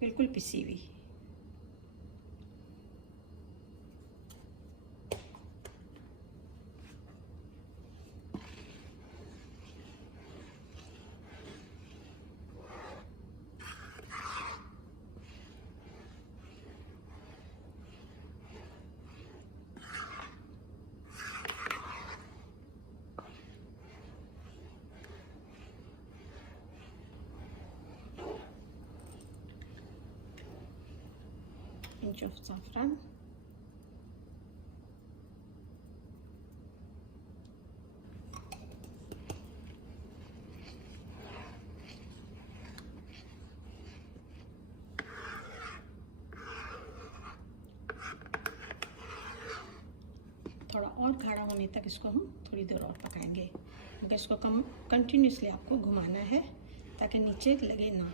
बिल्कुल पिसी हुई। Pinch of saffron, थोड़ा और गाढ़ा होने तक इसको हम थोड़ी देर और पकाएंगे, क्योंकि इसको कंटिन्यूसली आपको घुमाना है ताकि नीचे लगे ना।